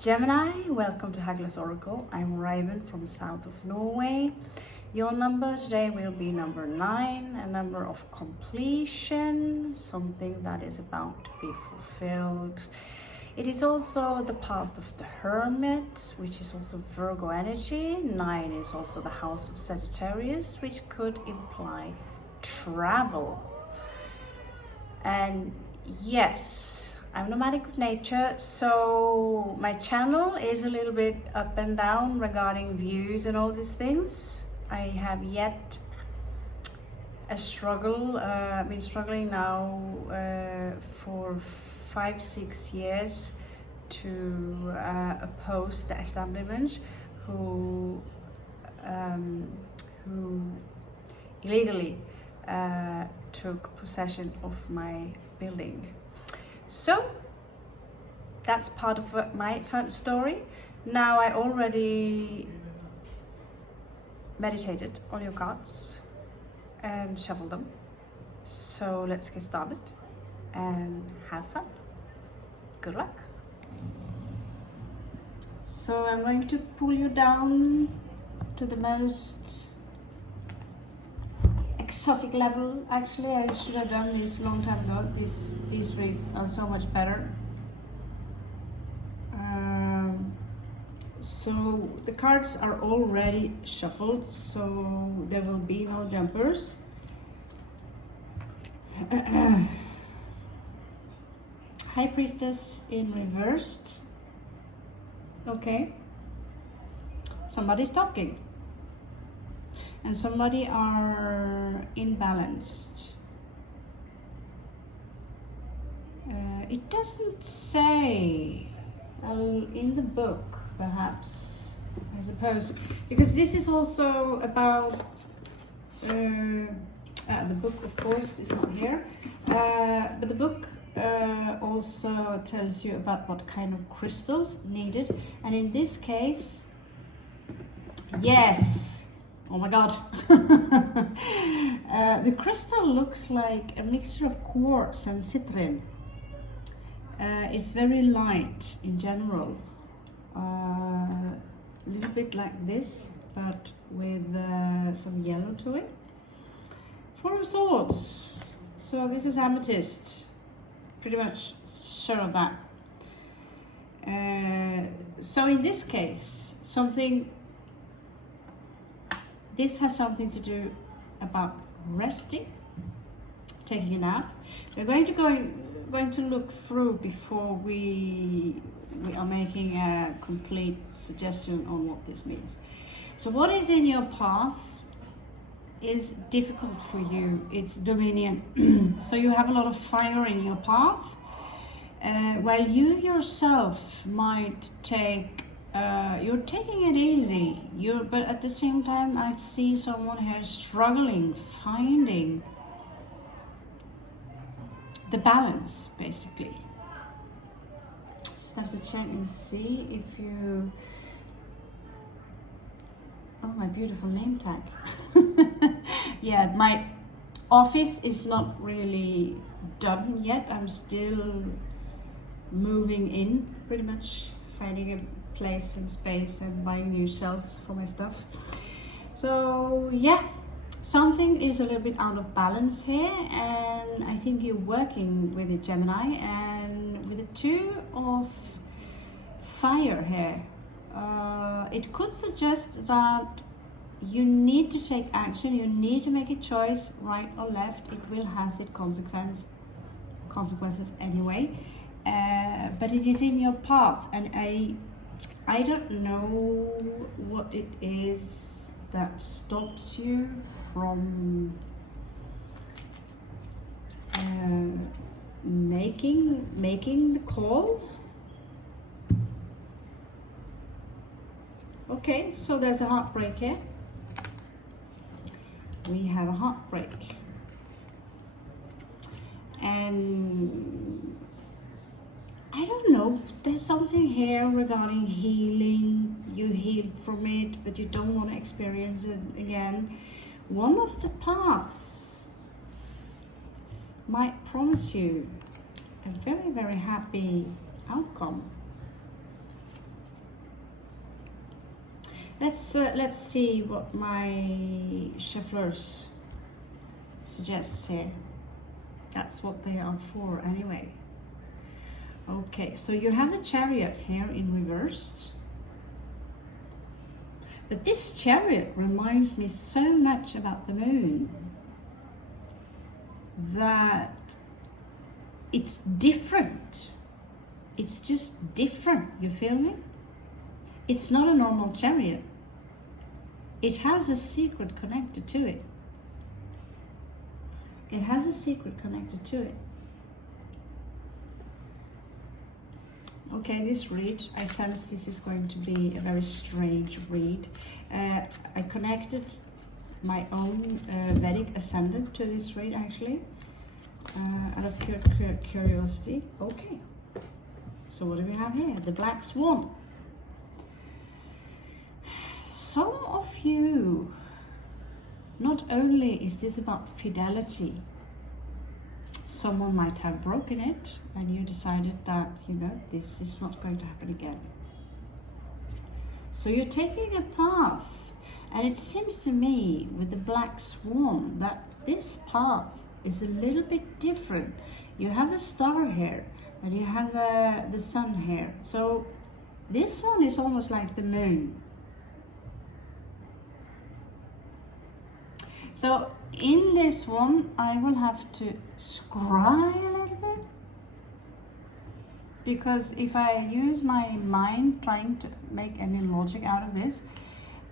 Gemini, welcome to Hagler's Oracle. I'm Raven from south of Norway. Your number today will be number 9, a number of completion, something that is about to be fulfilled. It is also the path of the Hermit, which is also Virgo energy. 9 is also the house of Sagittarius, which could imply travel. And yes, I'm nomadic of nature, so my channel is a little bit up and down regarding views and all these things. I have yet a struggle, been struggling now for 5-6 years to oppose the establishment who illegally took possession of my building. So that's part of my fun story. Now I already meditated on your cards and shuffled them. So let's get started and have fun. Good luck. So I'm going to pull you down to the most exotic level. Actually, I should have done this a long time ago. These reads are so much better. So the cards are already shuffled, so there will be no jumpers. High Priestess in reversed. Okay. Somebody's talking. And somebody are imbalanced. It doesn't say in the book, perhaps, I suppose, because this is also about the book, of course, is not here, but the book also tells you about what kind of crystals needed, and in this case, yes. Oh my god. The crystal looks like a mixture of quartz and citrine. It's very light in general. A little bit like this, but with some yellow to it. 4 of Swords. So this is amethyst. Pretty much sure of that. So in this case, this has something to do about resting, taking a nap. We're going to look through before we are making a complete suggestion on what this means. So what is in your path is difficult for you. It's dominion. So you have a lot of fire in your path, while you yourself might take you're taking it easy, but at the same time I see someone here struggling, finding the balance, basically. Just have to check and see if you... Oh, my beautiful name tag. Yeah, my office is not really done yet. I'm still moving in, pretty much, finding a place and space and buying new shelves for my stuff. So yeah, something is a little bit out of balance here, and I think you're working with a Gemini, and with the 2 of fire here, it could suggest that you need to take action, you need to make a choice, right or left. It will have its consequences anyway, but it is in your path, and I don't know what it is that stops you from making the call. Okay, so there's a heartbreak here. We have a heartbreak. And I don't know, there's something here regarding healing. You healed from it, but you don't want to experience it again. One of the paths might promise you a very, very happy outcome. Let's see what my shufflers suggests here. That's what they are for anyway. Okay, so you have the Chariot here in reversed. But this Chariot reminds me so much about the Moon that it's different. It's just different, you feel me? It's not a normal Chariot. It has a secret connected to it. It has a secret connected to it. Okay, this read, I sense this is going to be a very strange read. I connected my own Vedic ascendant to this read actually, out of pure curiosity. Okay, so what do we have here? The Black Swan. Some of you, not only is this about fidelity, someone might have broken it and you decided that, you know, this is not going to happen again. So you're taking a path, and it seems to me with the Black Swan that this path is a little bit different. You have the star here and you have the sun here. So this one is almost like the Moon. So in this one, I will have to scry a little bit, because if I use my mind trying to make any logic out of this,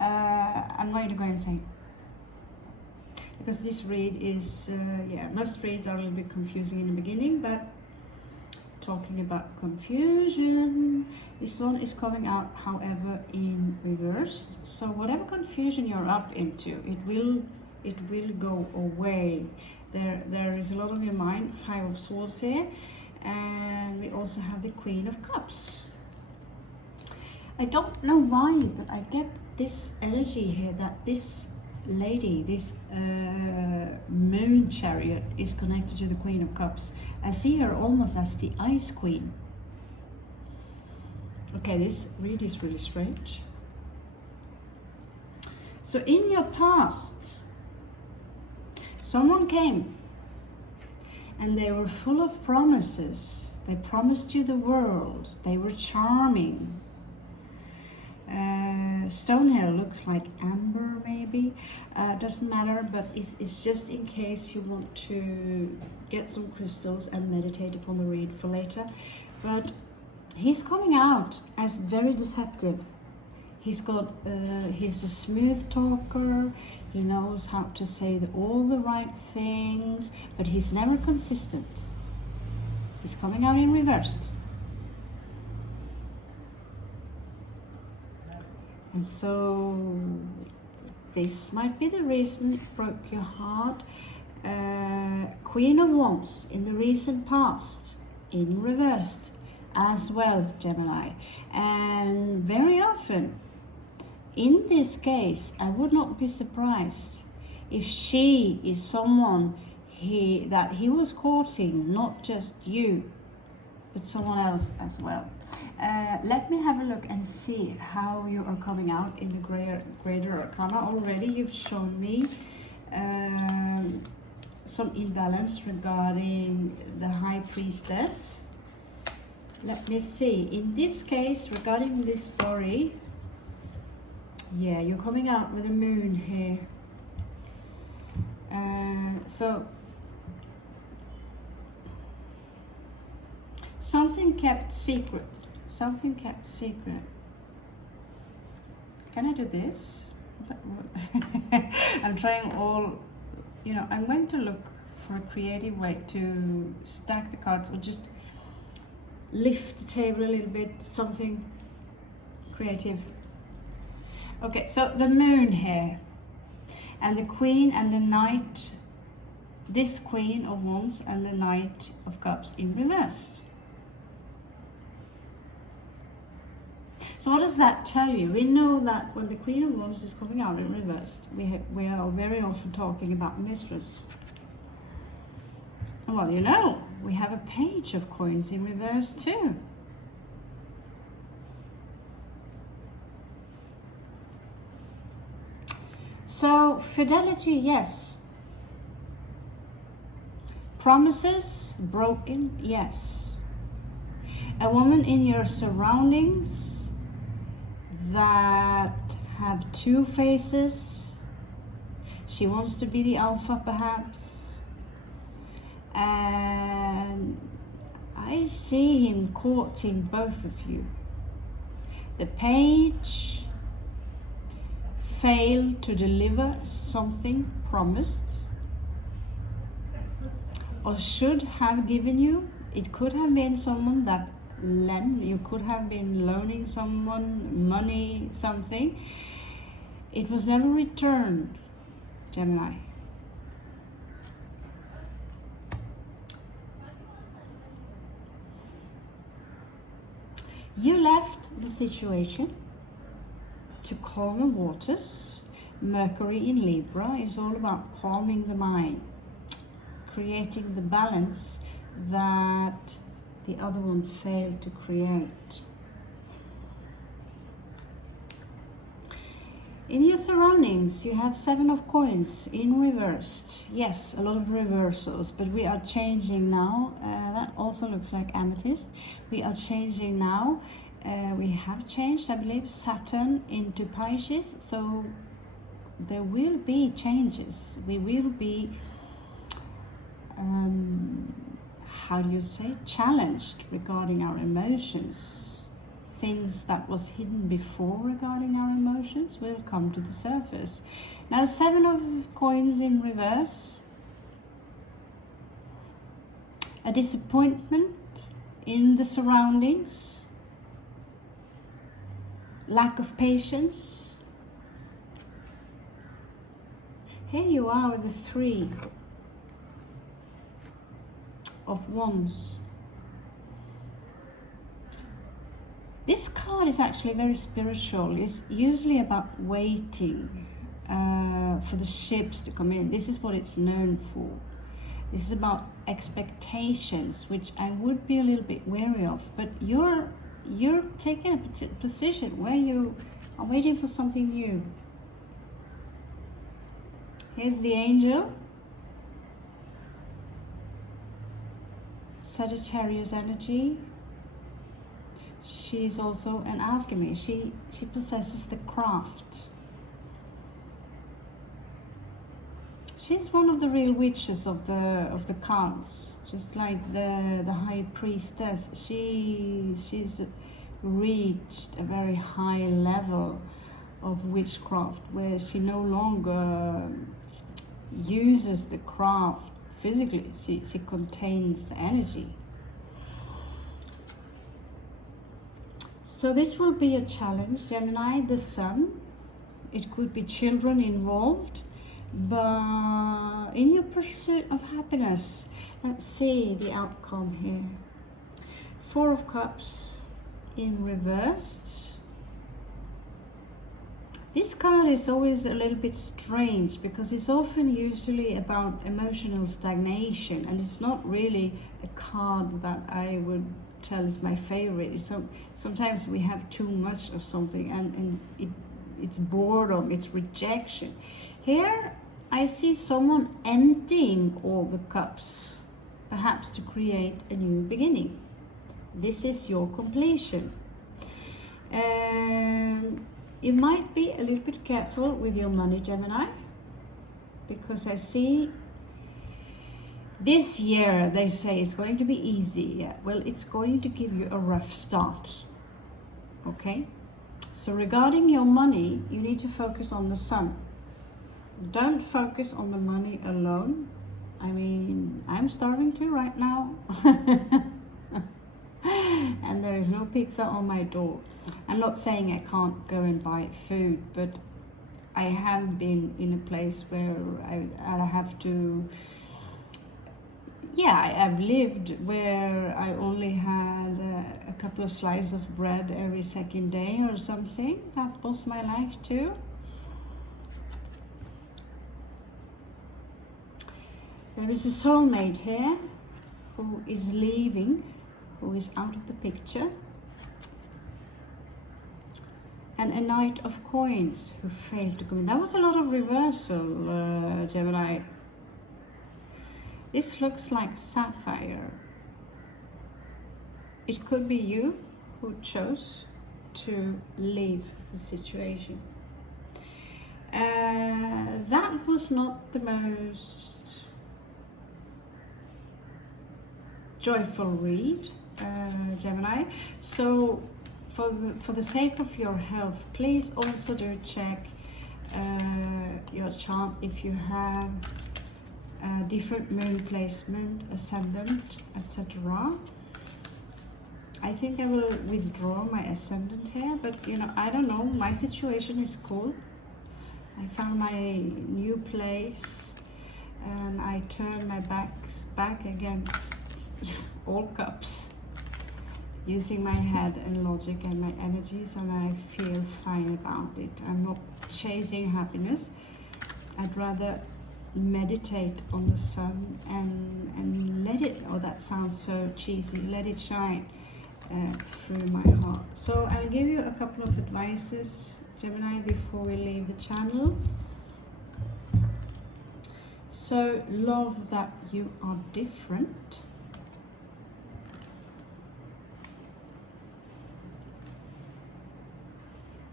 I'm going to go insane. Because this read is, yeah, most reads are a little bit confusing in the beginning, but talking about confusion, this one is coming out, however, in reversed. So whatever confusion you're up into, it will go away. There is a lot on your mind. 5 of Swords here, and we also have the Queen of Cups. I don't know why, but I get this energy here that this lady, this Moon Chariot, is connected to the Queen of Cups. I see her almost as the Ice Queen. Okay, this read is really strange. So in your past, someone came and they were full of promises. They promised you the world. They were charming. Stone here looks like amber, maybe. Doesn't matter, but it's just in case you want to get some crystals and meditate upon the read for later. But he's coming out as very deceptive. He's a smooth talker. He knows how to say all the right things, but he's never consistent. He's coming out in reversed. And so this might be the reason it broke your heart. Queen of Wands in the recent past, in reversed as well, Gemini. And very often, in this case, I would not be surprised if she is someone that he was courting, not just you, but someone else as well. Let me have a look and see how you are coming out in the greater arcana. Already you've shown me some imbalance regarding the High Priestess. Let me see. In this case, regarding this story, yeah, you're coming out with a Moon here. So something kept secret. Something kept secret. Can I do this? I'm trying all, you know, I'm going to look for a creative way to stack the cards or just lift the table a little bit, something creative. Okay, so the Moon here, and the Queen and the Knight, this Queen of Wands and the Knight of Cups in reverse. So what does that tell you? We know that when the Queen of Wands is coming out in reverse, we are very often talking about mistress. Well, you know, we have a Page of Coins in reverse too. So fidelity, yes. Promises broken, yes. A woman in your surroundings that have two faces. She wants to be the alpha perhaps, and I see him courting both of you. The page failed to deliver something promised or should have given you. It could have been someone that lent, you could have been loaning someone money, something. It was never returned, Gemini. You left the situation to calmer waters. Mercury in Libra is all about calming the mind, creating the balance that the other one failed to create. In your surroundings, you have 7 of coins in reversed. Yes, a lot of reversals, but we are changing now. That also looks like amethyst. We are changing now. We have changed, I believe, Saturn into Pisces. So there will be changes. We will be, how do you say, challenged regarding our emotions. Things that was hidden before regarding our emotions will come to the surface. Now 7 of coins in reverse. A disappointment in the surroundings. Lack of patience. Here you are with the 3 of wands. This card is actually very spiritual. It's usually about waiting for the ships to come in. This is what it's known for. This is about expectations, which I would be a little bit wary of. But you're taking a position where you are waiting for something new. Here's the angel. Sagittarius energy. She's also an alchemy. She possesses the craft. She's one of the real witches of the cards, just like the high priestess. She's reached a very high level of witchcraft where she no longer uses the craft physically. She contains the energy. So this will be a challenge, Gemini, the sun. It could be children involved, but in your pursuit of happiness, let's see the outcome here. 4 of Cups in reversed. This card is always a little bit strange because it's often usually about emotional stagnation, and it's not really a card that I would tell is my favorite. So sometimes we have too much of something and it's boredom, it's rejection. Here I see someone emptying all the cups, perhaps to create a new beginning. This is your completion. You might be a little bit careful with your money, Gemini, because I see this year, they say it's going to be easy. Well, it's going to give you a rough start. Okay? So regarding your money, you need to focus on the sun. Don't focus on the money alone. I mean, I'm starving too right now. And there is no pizza on my door. I'm not saying I can't go and buy food, but I have been in a place where I have to... Yeah, I've lived where I only had a couple of slices of bread every second day or something. That was my life too. There is a soulmate here who is leaving, who is out of the picture. and a Knight of Coins who failed to come in. That was a lot of reversal, Gemini. This looks like Sapphire. It could be you who chose to leave the situation. That was not the most joyful read, Gemini. So for the sake of your health, please also do check your chart if you have different moon placement, ascendant, etc. I think I will withdraw my ascendant here, but you know, I don't know, my situation is cool. I found my new place and I turned my back against all cups, using my head and logic and my energies, and I feel fine about it. I'm not chasing happiness. I'd rather meditate on the sun and let it, oh that sounds so cheesy, let it shine through my heart. So I'll give you a couple of advices, Gemini, before we leave the channel. So love that you are different.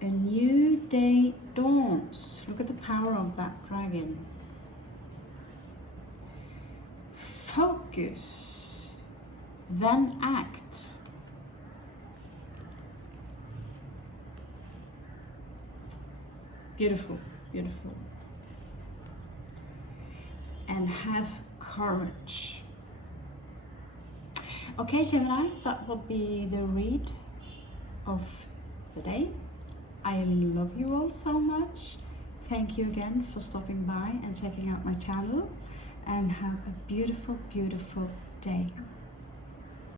A new day dawns. Look at the power of that dragon. Focus, then act. Beautiful, beautiful. And have courage. Okay, Gemini, that will be the read of the day. I love you all so much. Thank you again for stopping by and checking out my channel, and have a beautiful, beautiful day.